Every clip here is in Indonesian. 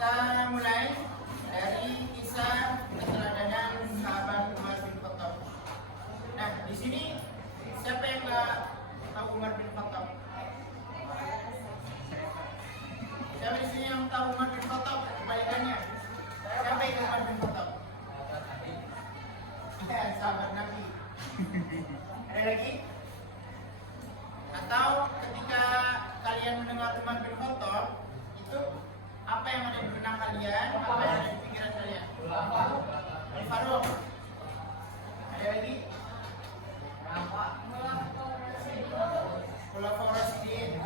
kita mulai dari kisah keteladanan sahabat Umar bin Khattab. Nah, di sini siapa yang nggak tahu Umar bin Khattab? Siapa di sini yang tahu Umar bin Khattab? Kebalikannya, siapa yang Umar bin Khattab? Ya, sahabat Nabi. Ada lagi? Atau ketika kalian mendengar Umar bin Khattab, itu apa yang ada di benak kalian? Apa yang ada di pikiran kalian? Al-Faruq. Ada lagi? Khulafaur Rasyidin.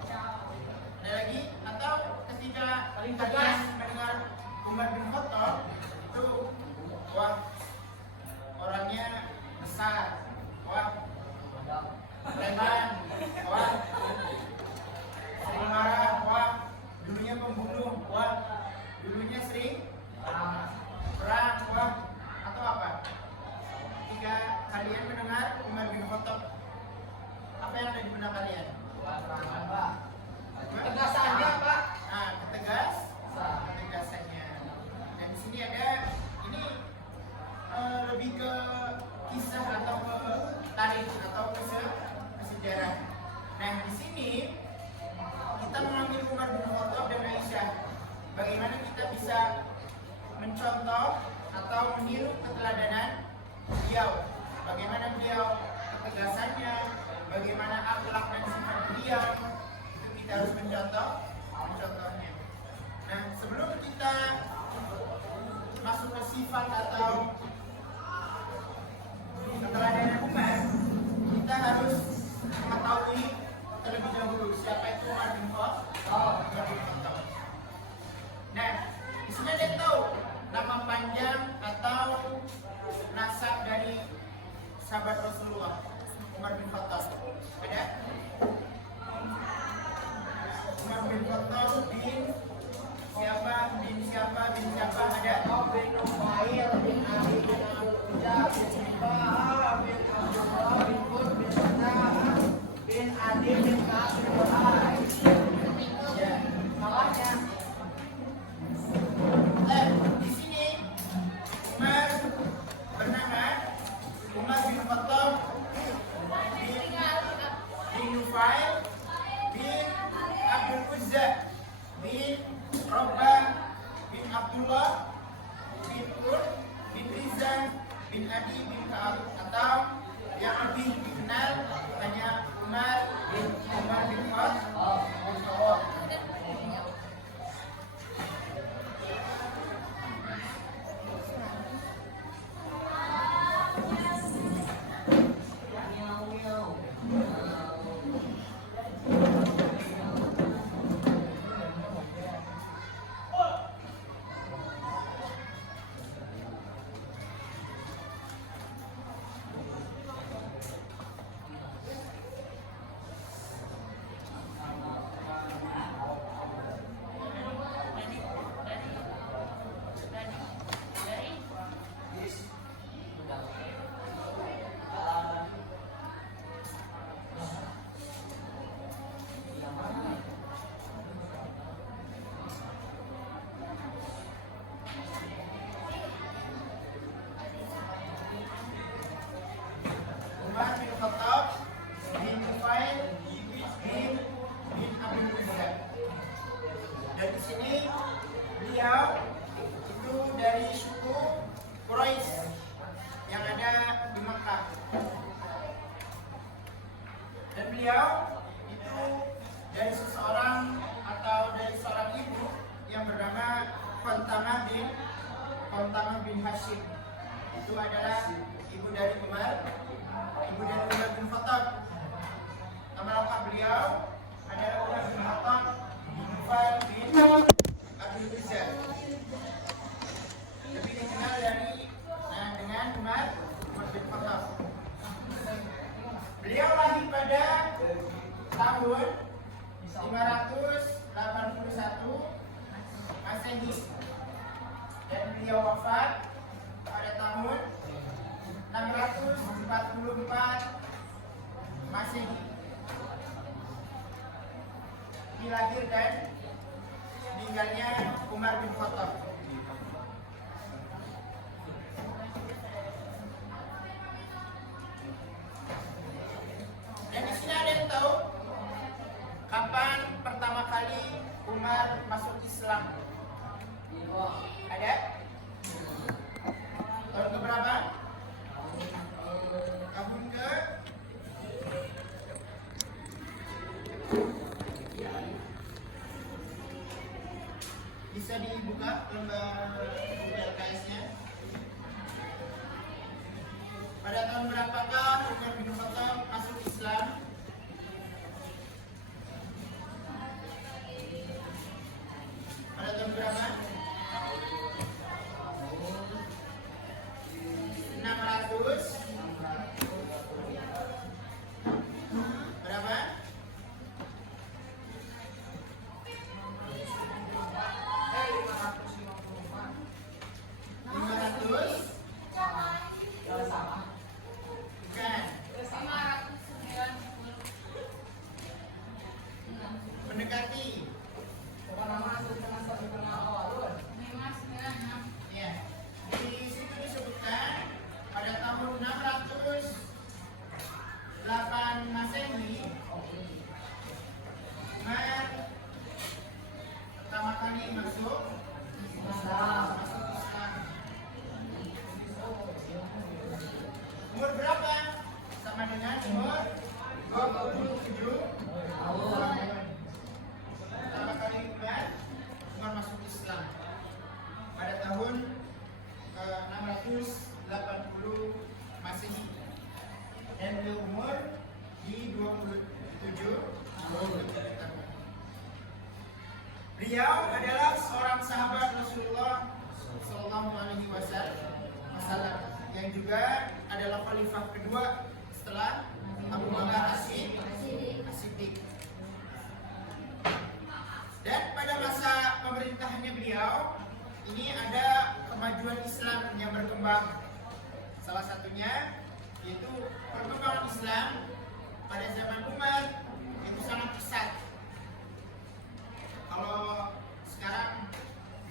Ada lagi? Atau ketika kalian mendengar Umar bin Khattab, itu wah, orangnya besar, wah, preman, wah, sering marah, wah, dulunya pembunuh, wah, dulunya sering perang, wah, atau apa? Ketika kalian mendengar Umar bin Khattab, apa yang ada di benak kalian? Ketegasannya, Pak. Nah, ketegasannya. Dan di sini ada ini lebih ke kisah atau ke tarikh atau ke sejarah. Nah, di sini kita mengambil Umar bin Khattab dan Aisyah. Bagaimana kita bisa mencontoh atau meniru keteladanan beliau? Bagaimana beliau ketegasannya? Bagaimana akhlak dan sifat beliau? Itu kita harus mencontohnya. Nah, sebelum kita masuk ke sifat atau keteladanan Umar, kita harus mengetahui terlebih dahulu siapa itu Umar bin Khattab. Nah, di sini ada yang tahu nama panjang atau nasab dari sahabat Rasulullah Umar bin Khattab? Ada? Umar bin Khattab bin siapa? Bin siapa? Bin siapa? Ada? Bin Umair bin Ali bin Abdul Uzza bin Ibah bin Abdullah bin Qud bin Sadah bin Adi bin Ka'ab bin Lu'ay. Ya. Salahnya Di sini Umar bernama Umar bin Khattab bin Nufail bin Abdul Uzza bin Rabbah bin Abdullah bin Qud bin Rizan bin Adi bin Ka'ab, atau yang lebih dikenal hanya Umar bin Khattab. Umar bin Khattab bin Nufail bin Abdul Uzza. Dan di sini beliau itu dari suku Quraisy yang ada di Makkah. Dan beliau itu dari seorang ibu yang bernama Khontamah bin Hashim. Itu adalah ibu dari Umar bin Khattab. Nama lengkap beliau adalah Umar bin Khattab bin Nufail bin Abdul Uzza. Lebih dikenal dengan Umar bin Khattab. Beliau lahir pada tahun 581 Masehi dan beliau wafat pada tahun 644 Masehi. Dilahir dan meninggalnya Islam? Ada? Tahun keberapa? Tahun ke bisa dibuka lembar buku LKS-nya. Pada tahun berapakah Umar bin Khattab masuk Islam? Pada tahun berapa? 600 berapa? 500 bukan. Mendekati. Ya. Di situ disebutkan pada tahun 608 Masehi Umar pertama kali masuk Islam. Umur berapa? Sama dengan umur 27 tahun. Pertama kali Umar masuk Islam pada tahun 680 Masehi dan beliau umur di 27 tahun. Beliau adalah seorang sahabat Rasulullah Sallallahu Alaihi Wasallam yang juga adalah khalifah kedua setelah Abu Bakar As-Siddiq. Dan pada masa pemerintahannya beliau ini ada kemajuan Islam yang berkembang. Salah satunya yaitu perkembangan Islam pada zaman Umar itu sangat pesat. Kalau sekarang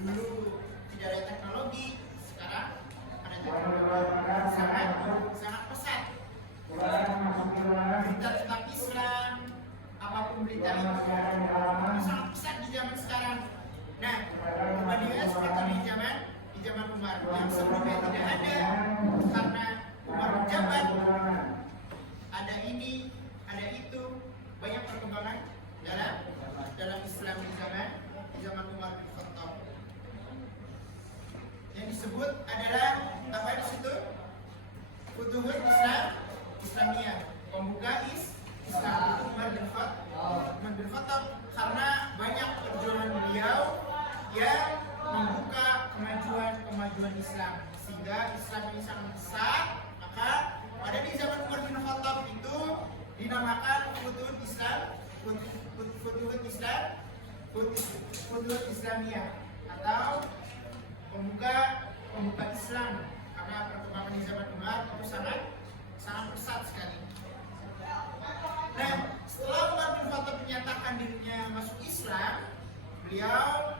dulu tidak ada teknologi, sekarang ada teknologi sangat pesat. Berita tentang Islam, apapun berita itu sangat pesat di zaman sekarang. Nah, perbandingan seperti di zaman Umar yang sebelumnya tidak ada karena Umar menjabat, ada ini, ada itu, banyak perkembangan dalam Islam di zaman Umar bin Khattab. Yang disebut adalah apa di situ? Futuhul Islamiyah, pembuka Islam itu Umar bin Khattab karena banyak perjuangan beliau yang membuka kemajuan Islam sehingga Islam ini sangat besar. Maka pada di zaman Umar bin Khattab itu dinamakan Futuhul Islamiyah atau pembuka Islam karena perkembangan di zaman Umar itu sangat pesat sekali. Nah, setelah Umar bin Khattab menyatakan dirinya masuk Islam, beliau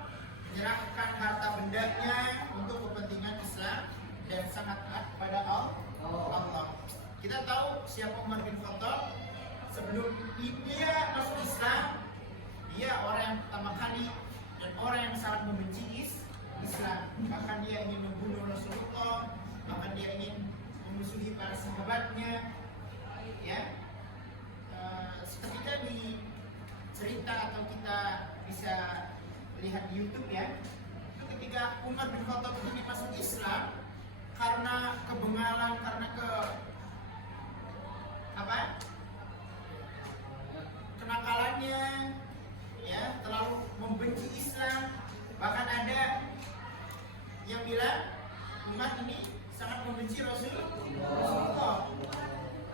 menyerahkan harta bendanya untuk kepentingan Islam dan sangat taat kepada Allah. Kita tahu siapa Umar bin Khattab. Sebelum dia masuk Islam, dia orang yang pertama kali dan orang yang sangat membenci Islam. Bahkan dia ingin membunuh Rasulullah, bahkan dia ingin memusuhi para sahabatnya. Ya, ketika di cerita atau kita bisa lihat di YouTube ya, itu ketika Umar bin Khattab ini masuk Islam karena kebengalan, karena kenakalannya, ya, terlalu membenci Islam. Bahkan ada yang bilang Umar ini sangat membenci Rasulullah.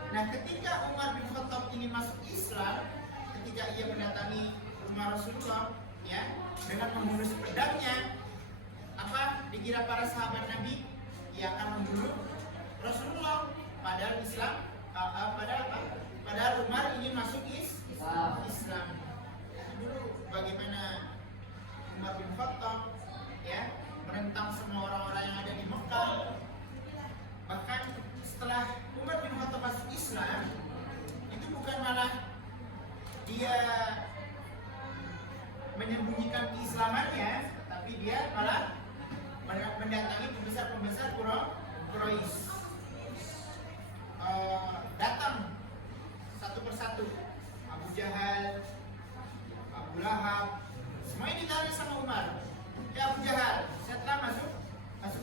Nah, ketika Umar bin Khattab ini masuk Islam, ketika ia mendatangi rumah Rasulullah, ya, dengan membunuh pedangnya, apa dikira para sahabat Nabi ia akan membunuh Rasulullah? Padahal padahal Umar ingin masuk Islam. Dulu bagaimana Umar bin Khattab, ya, menentang semua orang-orang yang ada di Mekah. Bahkan setelah Umar bin Khattab masuk Islam, itu bukan malah dia menyembunyikan keislamannya, mendatangi pembesar-pembesar Quraisy. Datang satu persatu, Abu Jahal, Abu Lahab, semuanya ditanya sama Umar. Ya Abu Jahal, setelah masuk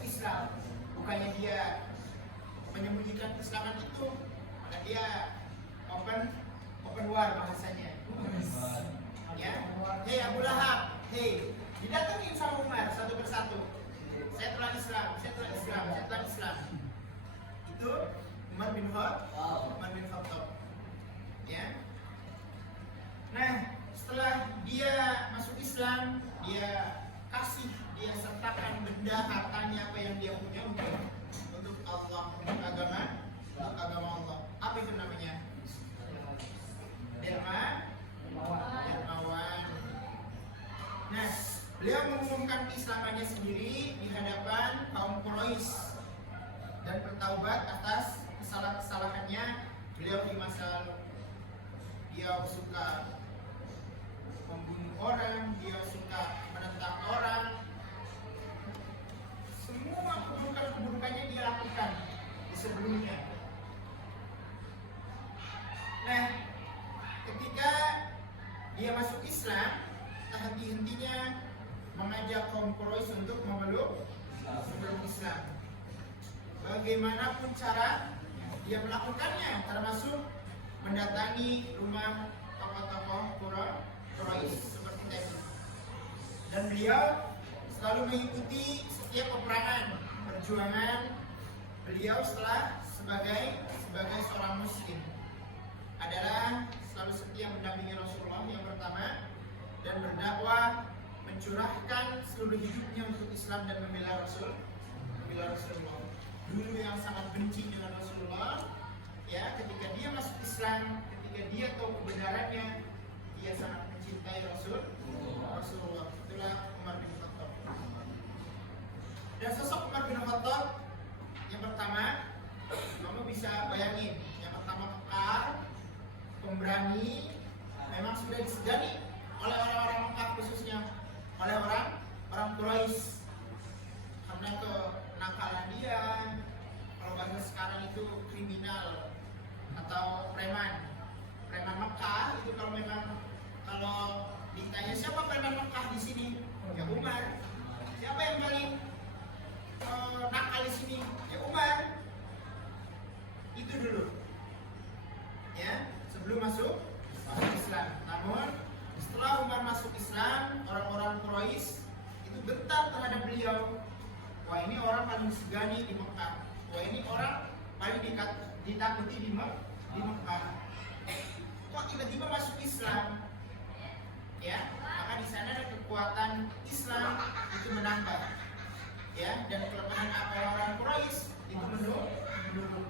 Islam, bukannya dia menyembunyikan keislaman itu, maka dia open war bahasanya. Ya, hei Abu Lahab, hei, didatengin sama Umar satu persatu. Saya telah Islam, saya telah Islam, saya telah Islam. Itu Umar bin Khattab. Ya. Nah, setelah dia masuk Islam, dia sertakan benda hartanya apa yang dia punya untuk Allah, untuk agama Allah. Apa itu namanya? Dermawan. Nah, beliau mengumumkan keislamannya sendiri di hadapan kaum Quraisy dan bertaubat atas kesalahan-kesalahannya beliau di masa lalu. Dia suka membunuh orang, dia suka menentang orang. Semua keburukan-keburukannya dia lakukan di sebelumnya. Nah, ketika dia masuk Islam, tak henti-hentinya mengajak kaum Quraisy untuk memeluk Islam. Bagaimanapun cara dia melakukannya, termasuk mendatangi rumah tokoh-tokoh Quraisy seperti tadi. Dan beliau selalu mengikuti setiap peperangan, perjuangan beliau sebagai seorang muslim adalah selalu setia mendampingi Rasulullah yang pertama dan berdakwah, mencurahkan seluruh hidupnya untuk Islam dan membela Rasulullah. Dulu yang sangat benci dengan Rasulullah, ya, ketika dia masuk Islam, ketika dia tahu kebenarannya, dia sangat mencintai Rasulullah. Itulah Umar bin Khattab. Dan sosok Umar bin Khattab yang pertama, kamu bisa bayangin, yang pertama kekar, pemberani, memang sudah disegani oleh orang-orang Mekah, khususnya oleh orang Quraisy karena kenakalan dia. Kalau bahasa sekarang itu kriminal atau preman Mekah itu. Kalau ditanya siapa preman Mekah di sini, ya Umar. Siapa yang paling nakal di sini, ya Umar. Itu dulu, ya, sebelum masuk Islam. Namun setelah Umar masuk Islam, orang-orang Quraisy itu bentar terhadap beliau. Wah, ini orang paling disegani di Mekah. Wah, ini orang paling ditakuti di Mekah. Kok tiba-tiba masuk Islam? Ya, maka di sana ada kekuatan Islam itu menambah. Ya, dan kelemahan orang Quraisy itu menurun.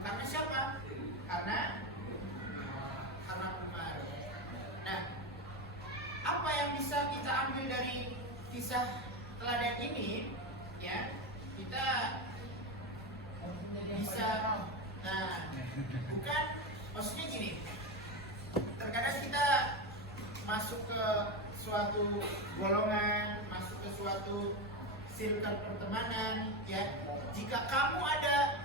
Karena siapa? Karena Umar. Nah, apa yang bisa kita ambil dari kisah teladan ini? Ya, kita bisa, bukan, maksudnya gini, terkadang kita masuk ke suatu golongan, masuk ke suatu circle pertemanan, ya, jika kamu ada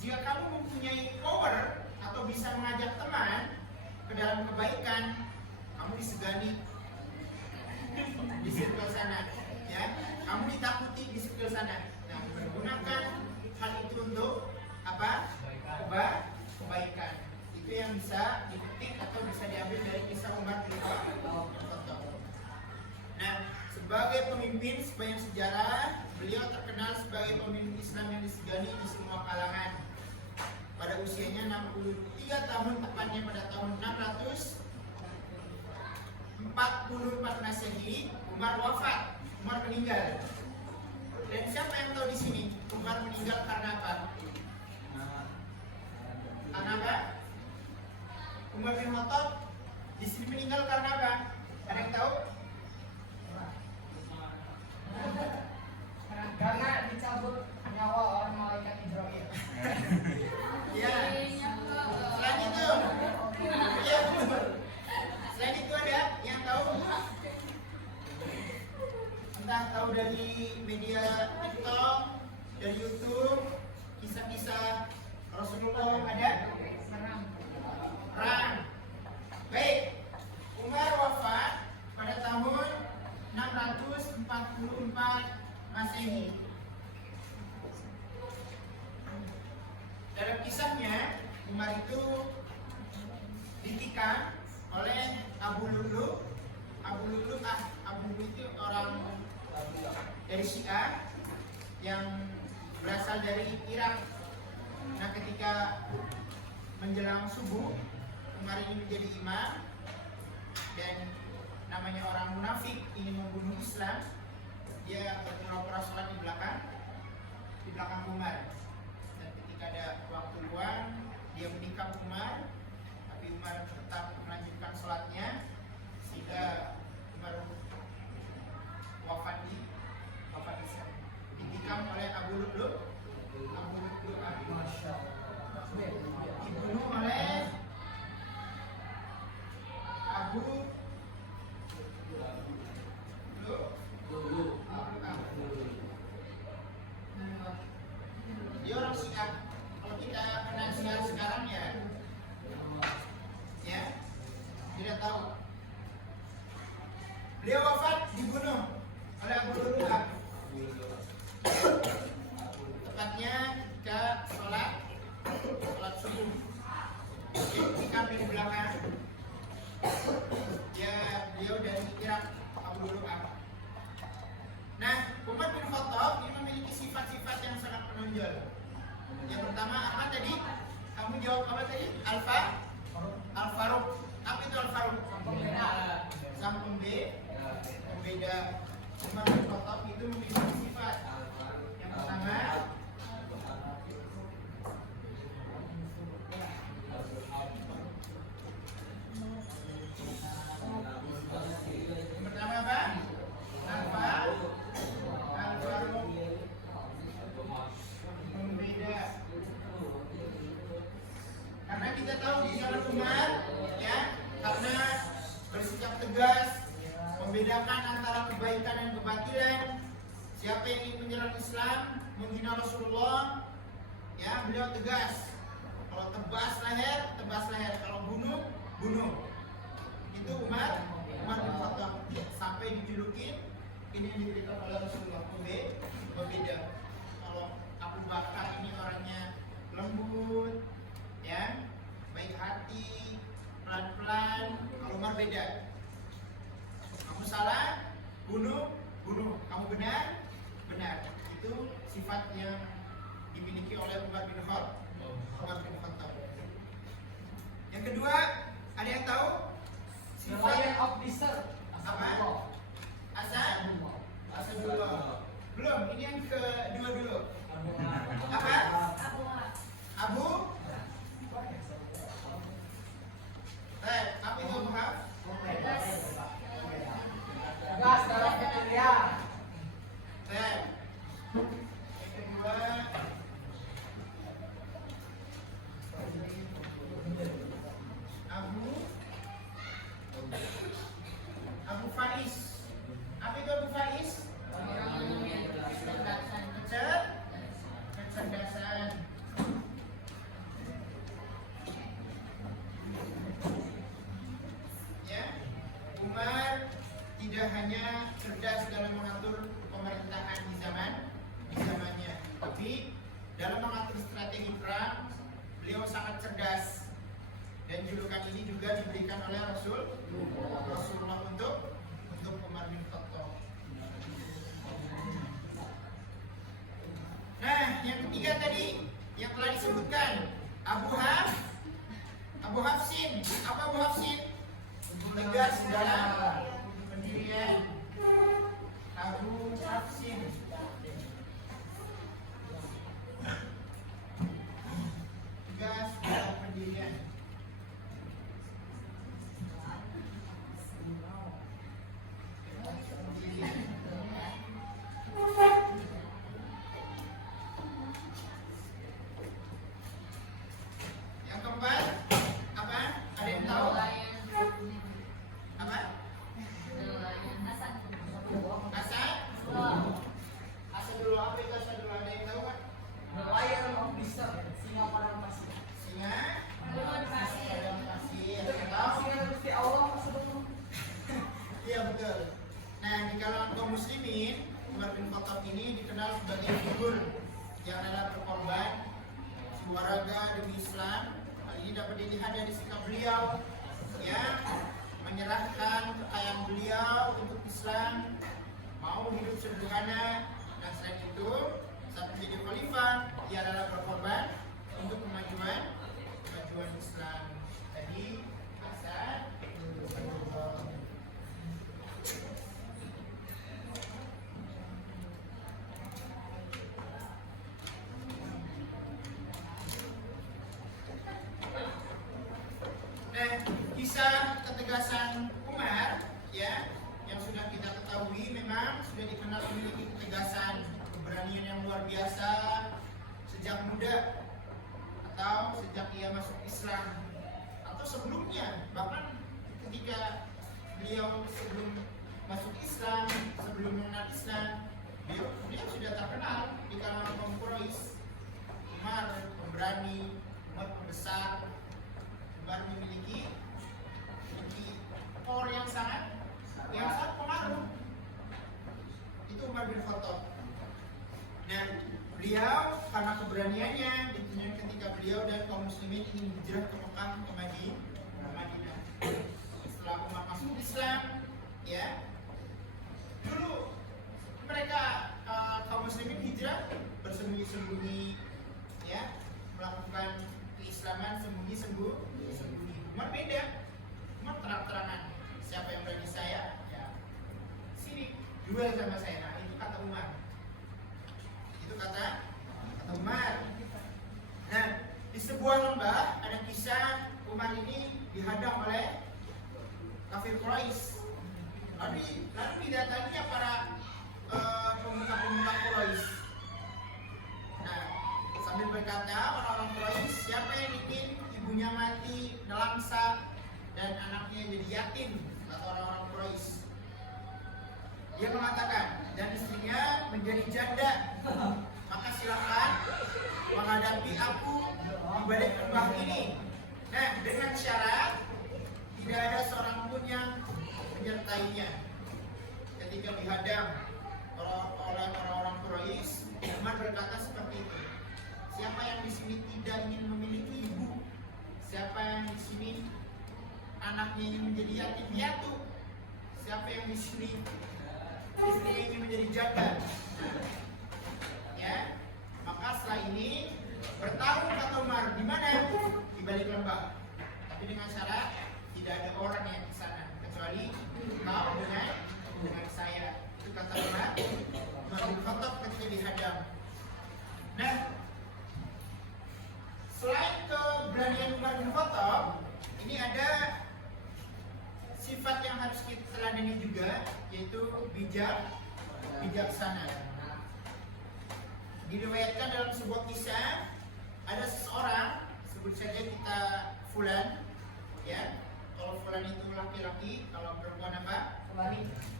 jika kamu mempunyai power atau bisa mengajak teman ke dalam kebaikan, kamu disegani di circle sana, ya, kamu ditakuti di circle sana. Nah, menggunakan hal itu untuk apa? Kebaikan. Itu yang bisa dipetik atau bisa diambil dari kisah Umar bin Khattab. Nah, sebagai pemimpin sepanjang sejarah, beliau terkenal sebagai pemimpin Islam yang disegani di semua kalangan. Pada usianya 63 tahun, tepatnya pada tahun 644 Masehi, Umar wafat, Umar meninggal. Dan siapa yang tahu di sini Umar meninggal karena apa? Karena apa? Umar bin Khattab di sini meninggal karena apa? Ada yang tahu? Karena dicabut nyawa orang malaikat Israel. Ya. Selain itu, ya, selain itu ada yang tahu? tahu dari media TikTok, dari YouTube, kisah-kisah Rasulullah ada? Perang. Baik, Umar wafat pada tahun 644 Masehi. Dalam kisahnya, Umar itu ditikam oleh Abu Lulu. Abu Lulu itu orang dari Syiah yang berasal dari Irak. Nah, ketika menjelang subuh, Umar ini menjadi imam dan namanya orang munafik ini membunuh Islam. Dia berpura-pura sholat di belakang Umar. Dan ketika ada waktu luang, dia menikam Umar, tapi Umar tetap melanjutkan sholatnya sehingga Umar wafat Islam. Ditikam oleh Abu Lulu. Dibunuh oleh Abu Lulu. Dia orang Syiah. Kalau kita kenal Syiah sekarang ya tidak tahu. Beliau wafat dibunuh oleh Abu Lulu. Tepatnya ketika sholat subuh. Di kami di belakang. Beliau dari Irak, Abu Lulu. Nah, Umar bin Khattab ini memiliki sifat-sifat yang sangat menonjol. Yang pertama apa tadi? Kamu jawab apa tadi? Al-Faruq. Apa itu Al-Faruq? Sang pembeda. Umar bin Khattab itu memiliki sifat. Yang pertama apa? Al-Faruq. Pembeda. Karena kita tahu di zaman Umar ya, karena bersikap tegas membedakan antara kebaikan dan kebatilan. Siapa yang ingin menyerang Islam, menghina Rasulullah, ya beliau tegas. Kalau tebas leher. Kalau bunuh. Itu Umar bin Khattab sampai dijulukin ini yang diberikan oleh Rasulullah berbeda. Kalau Abu Bakar ini orangnya lembut, ya, baik hati, pelan-pelan. Kalau Umar beda. Kamu salah, bunuh. Kamu benar. Itu sifat yang dimiliki oleh Umar bin Khattab. Yang kedua, ada yang tahu? Sifat yang officer apa? Asadullah. Belum, ini yang kedua dulu. Apa? Abu? Apa itu Abu? Gas dalam pendirian. Yang kedua Abu Faiz. Apa itu Abu Faiz? Kecerdasan. Ya, Umar tidak hanya cerdas dalam mengatur pemerintahan di zamannya, tapi dalam mengatur strategi perang beliau sangat cerdas. Dan julukan ini juga diberikan oleh Rasulullah untuk Umar bin Khattab. Nah, yang ketiga tadi yang telah disebutkan Abu Hafsin. Apa Abu Hafsin? Tegas dalam pendirian. Abu Hafsin. Tegas dalam pendirian. muslimin, Umar bin Khattab ini dikenal sebagai figur yang rela berkorban jiwa raga demi Islam. Hal ini dapat dilihat dari sikap beliau yang menyerahkan kekayaan beliau untuk Islam, mau hidup sederhana, dan selain itu saat menjadi khalifah ia rela berkorban untuk kemajuan Islam. Tadi Hasan kisah ketegasan Umar ya yang sudah kita ketahui memang sudah dikenal memiliki ketegasan, keberanian yang luar biasa sejak muda atau sejak ia masuk Islam atau sebelumnya, bahkan ketika beliau sebelum masuk Islam, sebelum mengenal Islam, beliau sudah terkenal di kalangan kaum Quraisy. Umar pemberani, Umar pembesar, Umar memiliki power yang sangat pengaruh. Itu Umar bin Khattab. Nah, beliau karena keberaniannya ditunjukkan ketika beliau dan kaum muslimin ingin hijrah ke Mekah, ke Madinah. Setelah Umar masuk Islam, ya, dulu mereka kaum muslimin hijrah bersembunyi-sembunyi, ya, melakukan keislaman sembunyi-sembunyi. Umar beda, Umar terang-terangan. Siapa yang berani saya, ya, sini duel sama saya. Nah, itu kata Umar. Itu kata Umar. Nah, di sebuah lembah ada kisah Umar ini dihadang oleh kafir Quraisy. Lalu didatanginya para pemuka-pemuka Quraisy. Nah, sambil berkata orang-orang Quraisy, siapa yang bikin ibunya mati, nelangsa, dan anaknya jadi yatim, kata orang-orang Quraisy. Dia mengatakan, dan istrinya menjadi janda, maka silakan menghadapi aku di balik lembah ini. Nah, dengan syarat tidak ada seorang pun yang menyertainya. Ketika dihadang oleh orang-orang Quraisy, Umar berkata seperti itu. Siapa yang di sini tidak ingin memiliki ibu? Siapa yang di sini anaknya ingin menjadi yatim piatu? Siapa yang di sini istrinya ingin menjadi janda? Ya, maka setelah ini bertarung kata Umar di mana? Di balik lembah. Tapi dengan syarat tidak ada orang yang di sana kecuali kau dengan saya. Itu kata Umar bin Khattab ketika dihadang. Nah, selain keberanian Umar bin Khattab, ini ada sifat yang harus kita teladani juga, yaitu bijaksana. Diriwayatkan dalam sebuah kisah, ada seseorang, sebut saja kita Fulan, ya. Kalau Fulan itu laki-laki, kalau perempuan apa?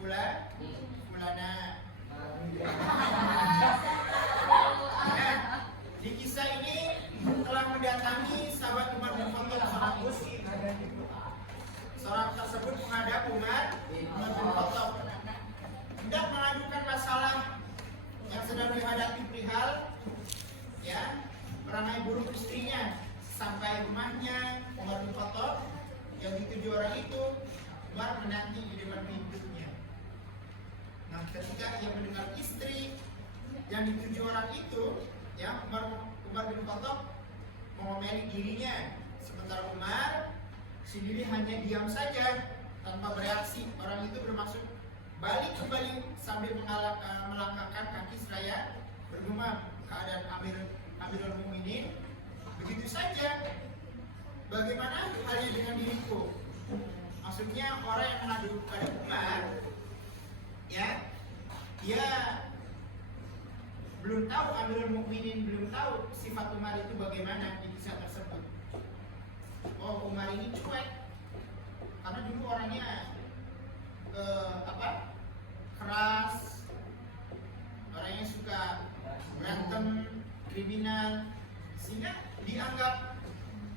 Fulana. Nah, di kisah ini telah mendatangi sahabat Umar bin Khattab, seorang muslim. Seorang tersebut menghadap Umar bin Khattab, hendak mengadukan masalah yang sedang dihadapi perihal, ya, perangai buruk istrinya. Sampai rumahnya Umar bin Khattab yang dituju orang itu, Umar menanti di depan pintunya. Nah, ketika ia mendengar istri yang dituju orang itu, ya, Umar bin Khattab mengomeli dirinya, sementara Umar sendiri hanya diam saja tanpa bereaksi. Orang itu bermaksud balik kembali sambil melangkahkan kaki seraya bergumam, keadaan Amirul Mukminin begitu saja. Bagaimana halnya dengan diriku? Maksudnya orang yang mengadu pada Umar, ya, dia belum tahu, Amirul Mukminin belum tahu sifat Umar itu bagaimana di kisah tersebut. Oh, Umar ini cuek karena dulu orangnya keras, orangnya suka berantem, kriminal, sehingga dianggap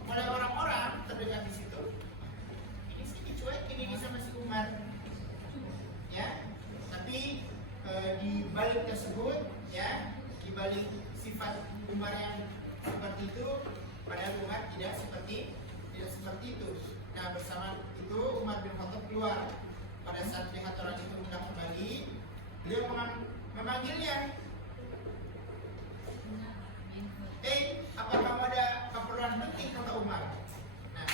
oleh orang-orang terdekat di situ, ini sih dicuekin ini sama si Umar, ya. Tapi balik tersebut, ya, di balik sifat Umar yang seperti itu, padahal Umar tidak seperti itu. Nah, bersama itu Umar bin Khattab keluar. Pada saat melihat orang itu hendak kembali, beliau memanggilnya. Apa kamu ada keperluan penting, kata Umar. Nah,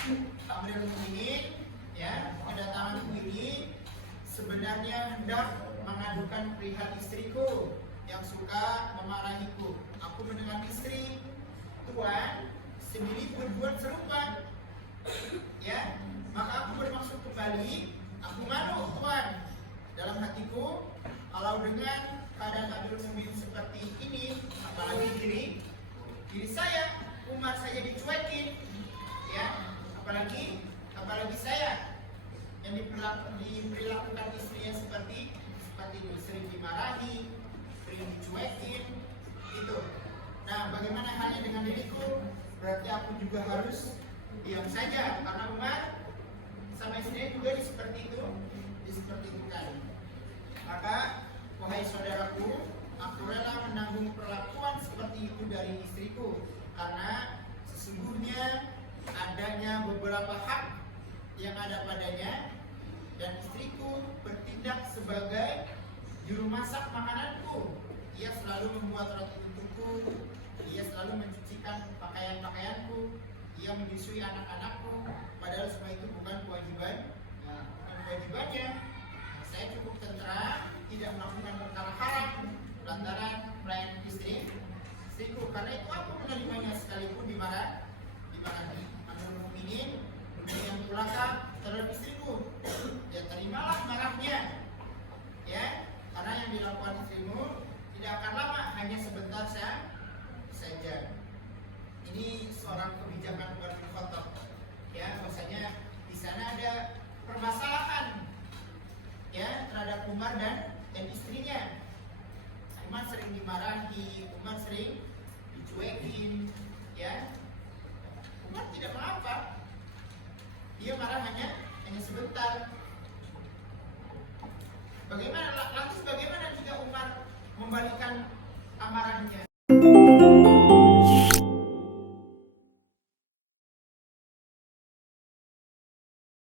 Amirul Mukminin, ya, kedatanganku ini sebenarnya hendak mengadukan perihal istriku yang suka memarahiku. Aku mendengar istri Tuan sendiri berbuat serupa, ya, maka aku bermaksud kembali. Aku malu, Tuan. Dalam hatiku, kalau dengan keadaan Amirul Mukminin seperti ini, apalagi diri saya, Umar saja dicuekin, ya, apalagi saya yang diperlakukan istrinya seperti itu, sering dimarahi, sering dicuekin, itu. Nah, bagaimana halnya dengan diriku? Berarti aku juga harus diam saja, karena Umar sama istrinya juga seperti itu kan. Maka, wahai saudaraku, aku rela menanggung perlakuan seperti itu dari istriku, karena sesungguhnya adanya beberapa hak yang ada padanya, dan istriku bertindak sebagai juru masak makananku. Ia selalu membuat roti untukku, ia selalu mencucikan pakaian-pakaianku, ia menyusui anak-anakku, padahal semua itu bukan kewajibannya. Saya cukup tentera, tidak melakukan perkara haram lantaran pelayanan istriku. Karena itu aku menerimanya sekalipun dimarahi. Amirul Mukminin yang pulaka terhadap istriku, ya terimalah marahnya, ya, karena yang dilakukan istrimu tidak akan lama, hanya sebentar saja. Ini seorang kebijakan Umar bin Khattab, ya, bahwasanya di sana ada permasalahan, ya, terhadap Umar dan istrinya. Umar sering dimarahi, Umar sering dicuekin, ya. Umar tidak mengapa, dia marah hanya sebentar. Bagaimana jika Umar membalikan amarahnya?